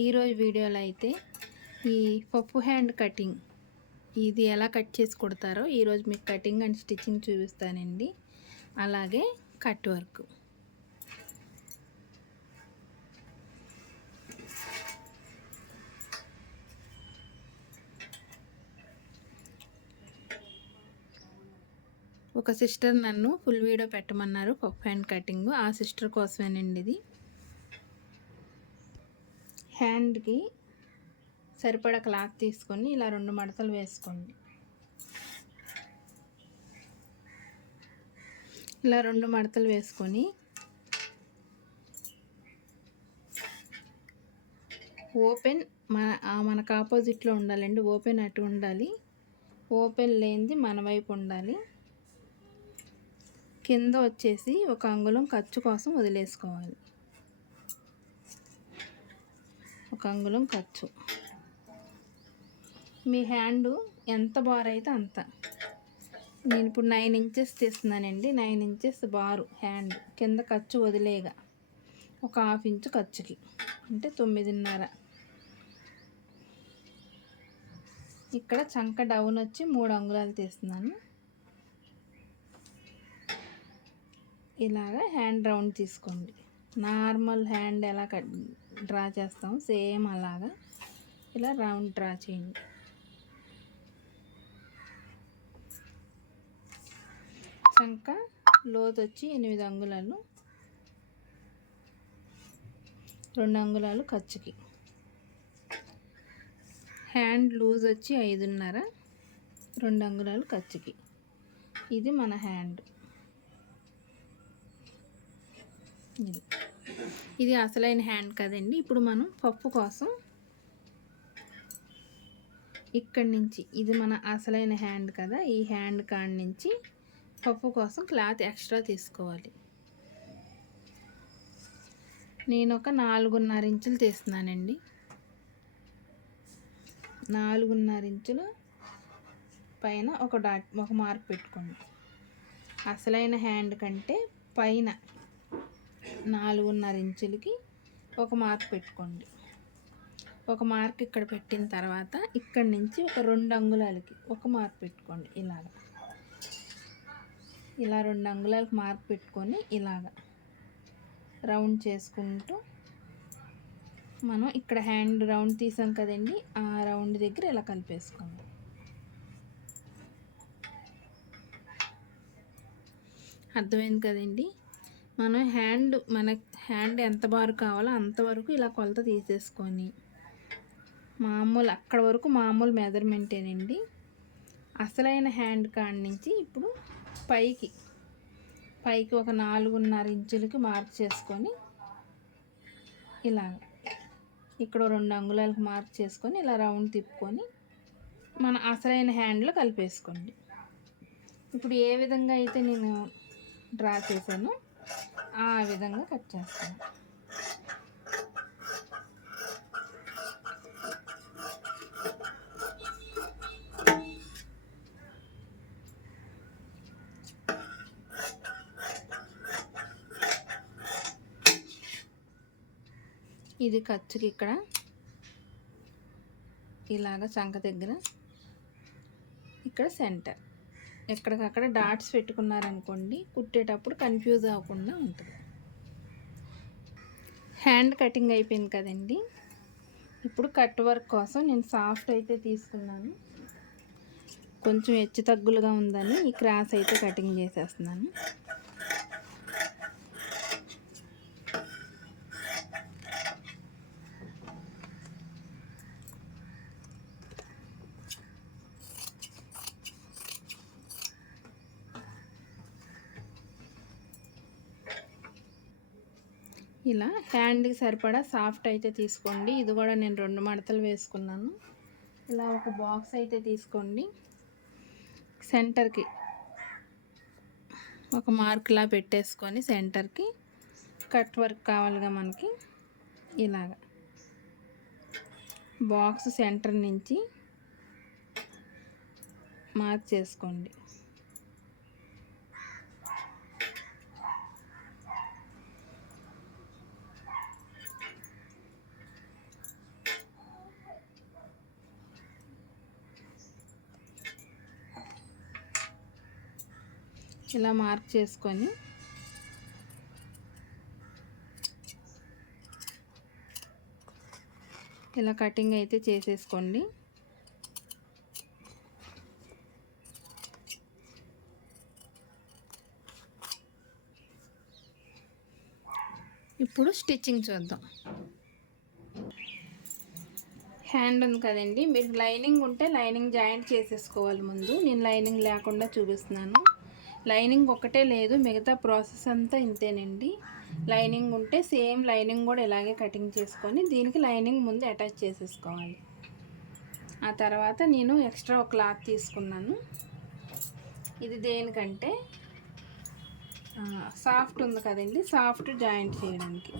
ఈరోజు వీడియోలో అయితే ఈ పప్పు హ్యాండ్ కటింగ్ ఇది ఎలా కట్ చేసి కుడతారో ఈరోజు మీకు కటింగ్ అండ్ స్టిచ్చింగ్ చూపిస్తానండి. అలాగే కట్ వర్క్. ఒక సిస్టర్ నన్ను ఫుల్ వీడియో పెట్టమన్నారు పప్పు హ్యాండ్ కటింగ్. ఆ సిస్టర్ కోసమేనండి ఇది. హ్యాండ్కి సరిపడా క్లాత్ తీసుకొని ఇలా 2 మడతలు వేసుకోండి. ఇలా 2 మడతలు వేసుకొని ఓపెన్ మనకు ఆపోజిట్లో ఉండాలండి. ఓపెన్ అటు ఉండాలి, ఓపెన్ లేనిది మన వైపు ఉండాలి. కింద వచ్చేసి 1 అంగుళం ఖర్చు కోసం వదిలేసుకోవాలి. 1 అంగుళం ఖర్చు. మీ హ్యాండ్ ఎంత బార్ అయితే అంత. నేను ఇప్పుడు 9 ఇంచెస్ తీస్తున్నానండి. 9 ఇంచెస్ బారు హ్యాండ్ కింద ఖర్చు వదిలేగా 1/2 ఇంచు ఖర్చుకి అంటే 9.5. ఇక్కడ చంక డౌన్ వచ్చి 3 అంగుళాలు తీస్తున్నాను. ఇలాగా హ్యాండ్ రౌండ్ తీసుకోండి. నార్మల్ హ్యాండ్ ఎలా డ్రా చేస్తాం సేమ్ అలాగా ఇలా రౌండ్ డ్రా చేయండి. చంక లోతు వచ్చి 8 అంగుళాలు, 2 అంగుళాలు ఖర్చుకి. హ్యాండ్ లూజ్ వచ్చి 5.5, 2 అంగుళాలు ఖర్చుకి. ఇది మన హ్యాండ్. ఇది అసలైన హ్యాండ్ కదండి. ఇప్పుడు మనం పప్పు కోసం ఇక్కడి నుంచి, ఇది మన అసలైన హ్యాండ్ కదా, ఈ హ్యాండ్ కాడి నుంచి పప్పు కోసం క్లాత్ ఎక్స్ట్రా తీసుకోవాలి. నేను ఒక 4.5 ఇంచులు తీస్తున్నానండి. 4.5 ఇంచుల పైన ఒక మార్క్ పెట్టుకోండి. అసలైన హ్యాండ్ కంటే పైన 4.5 ఇంచులకి ఒక మార్క్ పెట్టుకోండి. ఒక మార్క్ ఇక్కడ పెట్టిన తర్వాత ఇక్కడి నుంచి ఒక 2 అంగుళాలకి ఒక మార్క్ పెట్టుకోండి. ఇలా 2 అంగుళాలకి మార్క్ పెట్టుకొని ఇలాగా రౌండ్ చేసుకుంటూ మనం ఇక్కడ హ్యాండ్ రౌండ్ తీసాం కదండి, ఆ రౌండ్ దగ్గర ఇలా కలిపేసుకోండి. అర్థమైంది కదండి. మన హ్యాండ్ ఎంత బారు కావాలో అంతవరకు ఇలా కొలత తీసేసుకొని అక్కడ వరకు మామూలు మెజర్మెంటేనండి. అసలైన హ్యాండ్ కాడి నుంచి ఇప్పుడు పైకి ఒక 4.5 ఇంచులకి మార్క్ చేసుకొని ఇలా ఇక్కడ 2 అంగుళాలకు మార్క్ చేసుకొని ఇలా రౌండ్ తిప్పుకొని మన అసలైన హ్యాండ్లో కలిపేసుకోండి. ఇప్పుడు ఏ విధంగా అయితే నేను డ్రా చేశానో ఆ విధంగా కట్ చేస్తాను. ఇది ఖర్చుకి ఇక్కడ ఇలాగ చంక దగ్గర ఇక్కడ సెంటర్ ఎక్కడికక్కడ డాట్స్ పెట్టుకున్నారనుకోండి, కుట్టేటప్పుడు కన్ఫ్యూజ్ అవ్వకుండా ఉంటుంది. హ్యాండ్ కటింగ్ అయిపోయింది కదండి. ఇప్పుడు కట్ వర్క్ కోసం నేను సాఫ్ట్ అయితే తీసుకున్నాను. కొంచెం హెచ్చు తగ్గులుగా ఉందని ఈ క్రాస్ అయితే కటింగ్ చేసేస్తున్నాను. ఇలా హ్యాండ్కి సరిపడా సాఫ్ట్ అయితే తీసుకోండి. ఇది కూడా నేను 2 మడతలు వేసుకున్నాను. ఇలా ఒక బాక్స్ అయితే తీసుకోండి. సెంటర్కి ఒక మార్క్లా పెట్టేసుకొని సెంటర్కి కట్ వర్క్ కావాలిగా మనకి, ఇలాగా బాక్స్ సెంటర్ నుంచి మార్క్ చేసుకోండి. ఇలా మార్క్ చేసుకొని ఇలా కటింగ్ అయితే చేసేసుకోండి. ఇప్పుడు స్టిచ్చింగ్ చూద్దాం. హ్యాండ్ ఉంది కదండి, మీకు లైనింగ్ ఉంటే లైనింగ్ జాయింట్ చేసేసుకోవాలి ముందు. నేను లైనింగ్ లేకుండా చూపిస్తున్నాను. లైనింగ్ ఒకటే లేదు, మిగతా ప్రాసెస్ అంతా ఇంతేనండి. లైనింగ్ ఉంటే సేమ్ లైనింగ్ కూడా ఇలాగే కటింగ్ చేసుకొని దీనికి లైనింగ్ ముందు అటాచ్ చేసేసుకోవాలి. ఆ తర్వాత నేను ఎక్స్ట్రా ఒక క్లాత్ తీసుకున్నాను. ఇది దేనికంటే సాఫ్ట్ ఉంది కదండి, సాఫ్ట్ జాయింట్ చేయడానికి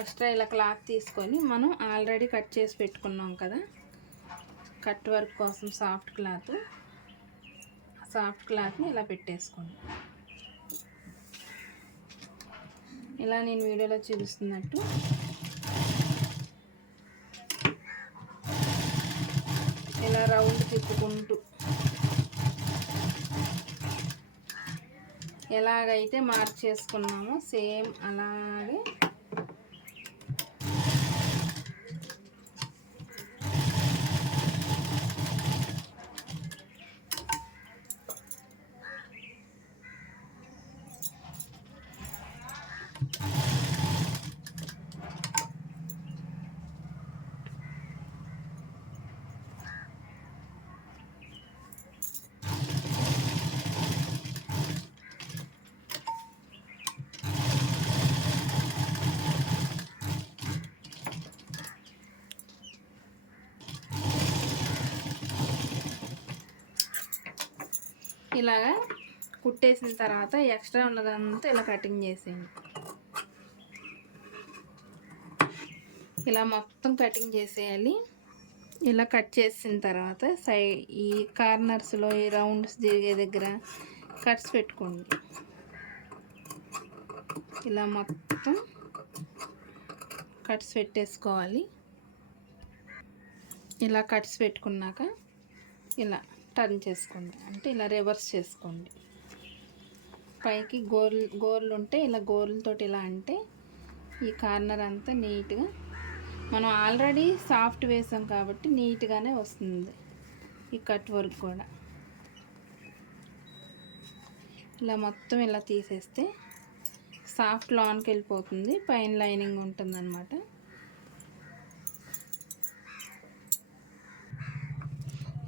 ఎక్స్ట్రా ఇలా క్లాత్ తీసుకొని మనం ఆల్రెడీ కట్ చేసి పెట్టుకున్నాం కదా కట్ వర్క్ కోసం సాఫ్ట్ క్లాత్ని ఇలా పెట్టేసుకోండి. ఇలా నేను వీడియోలో చూపిస్తున్నట్టు ఇలా రౌండ్ తిప్పుకుంటూ ఎలాగైతే మార్క్ చేసుకున్నామో సేమ్ అలాగే ఇలాగా కుట్టేసిన తర్వాత ఎక్స్ట్రా ఉన్నదంతా ఇలా కటింగ్ చేసేయండి. ఇలా మొత్తం కటింగ్ చేసేయాలి. ఇలా కట్ చేసిన తర్వాత ఈ కార్నర్స్లో ఈ రౌండ్స్ తిరిగే దగ్గర కట్స్ పెట్టుకోండి. ఇలా మొత్తం కట్స్ పెట్టేసుకోవాలి. ఇలా కట్స్ పెట్టుకున్నాక ఇలా టర్న్ చేసుకోండి, అంటే ఇలా రివర్స్ చేసుకోండి. పైకి గోర్లు ఉంటే ఇలా గోర్లతోటి ఇలా అంటే ఈ కార్నర్ అంతా నీట్గా, మనం ఆల్రెడీ సాఫ్ట్ వేసాం కాబట్టి నీట్గానే వస్తుంది. ఈ కట్ వర్క్ కూడా ఇలా మొత్తం ఇలా తీసేస్తే సాఫ్ట్ లాన్కి వెళ్ళిపోతుంది, పైన లైనింగ్ ఉంటుందన్నమాట.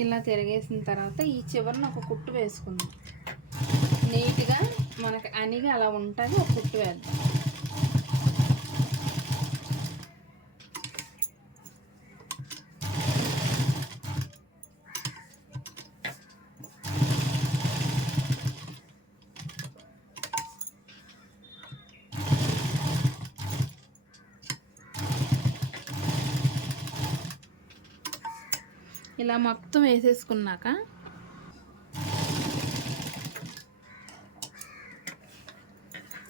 ఇలా తిరిగేసిన తర్వాత ఈ చివరన ఒక కుట్టు వేసుకుందాం. నీట్గా మనకి అనిగా అలా ఉంటుంది, ఒక కుట్టు వేద్దాం. ఇలా మొత్తం వేసేసుకున్నాక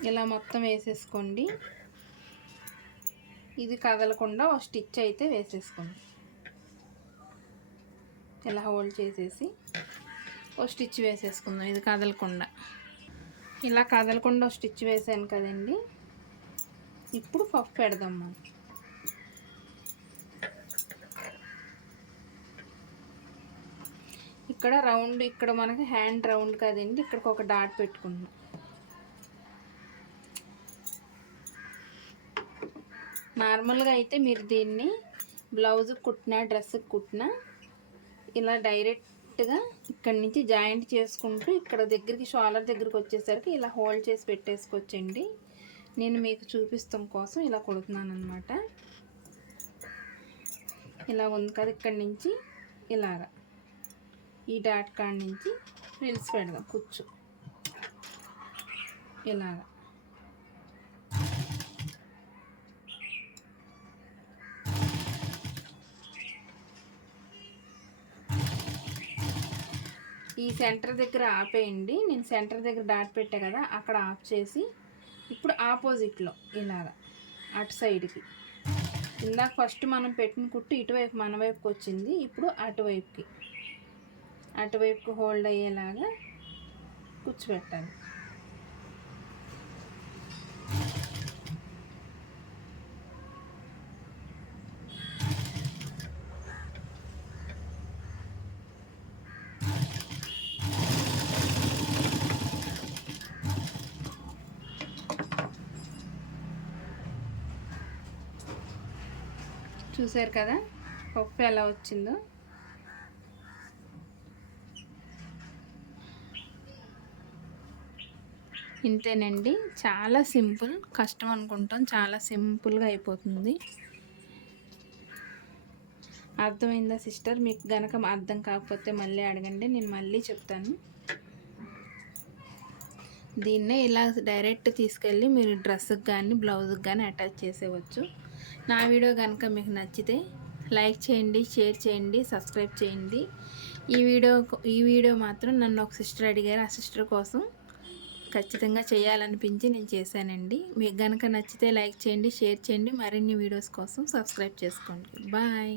ఇలా మొత్తం వేసేసుకోండి. ఇది కదలకుండా ఒక స్టిచ్ అయితే వేసేసుకోండి. ఇలా హోల్డ్ చేసేసి ఒక స్టిచ్ వేసేసుకుందాం. ఇది కదలకుండా, ఇలా కదలకుండా ఒక స్టిచ్ వేసాను కదండి. ఇప్పుడు పఫ్ పెడదాం మనం. ఇక్కడ రౌండ్, ఇక్కడ మనకి హ్యాండ్ రౌండ్ కదండి, ఇక్కడికి ఒక డాట్ పెట్టుకుంటున్నాం. నార్మల్గా అయితే మీరు దీన్ని బ్లౌజ్ కుట్టినా డ్రెస్కి కుట్టినా ఇలా డైరెక్ట్గా ఇక్కడి నుంచి జాయింట్ చేసుకుంటూ ఇక్కడ దగ్గరికి షోల్డర్ దగ్గరికి వచ్చేసరికి ఇలా హోల్డ్ చేసి పెట్టేసుకోవచ్చండి. నేను మీకు చూపిస్తాం కోసం ఇలా కుడుతున్నాను అనమాట. ఇలా ఉంది కదా, ఇక్కడి నుంచి ఇలాగా ఈ డాట్ కాడ నుంచి ఫ్రిల్స్ పెడదాం, కుచ్చు ఇలాగా. ఈ సెంటర్ దగ్గర ఆపేయండి. నేను సెంటర్ దగ్గర డాట్ పెట్టా కదా, అక్కడ ఆఫ్ చేసి ఇప్పుడు ఆపోజిట్లో ఇలాగా అటు సైడ్కి, ఇందాక ఫస్ట్ మనం పెట్టిన కుట్టు ఇటువైపు మన వైపుకి వచ్చింది, ఇప్పుడు అటువైపుకి అటువైపుకు హోల్డ్ అయ్యేలాగా కూర్చోబెట్టాలి. చూసారు కదా పప్పు ఎలా వచ్చిందో. ఇంతేనండి, చాలా సింపుల్. కష్టం అనుకుంటాం, చాలా సింపుల్గా అయిపోతుంది. అర్థమైందా సిస్టర్? మీకు గనక అర్థం కాకపోతే మళ్ళీ అడగండి, నేను మళ్ళీ చెప్తాను. దీన్నే ఇలా డైరెక్ట్ తీసుకెళ్ళి మీరు డ్రెస్కి కానీ బ్లౌజ్కి కానీ అటాచ్ చేసేవచ్చు. నా వీడియో కనుక మీకు నచ్చితే లైక్ చేయండి, షేర్ చేయండి, సబ్స్క్రైబ్ చేయండి. ఈ వీడియో మాత్రం నన్ను ఒక సిస్టర్ అడిగారు, ఆ సిస్టర్ కోసం ఖచ్చితంగా చేయాలనిపించి నేను చేశానండి. మీకు కనుక నచ్చితే లైక్ చేయండి, షేర్ చేయండి. మరిన్ని వీడియోస్ కోసం సబ్స్క్రైబ్ చేసుకోండి. బాయ్.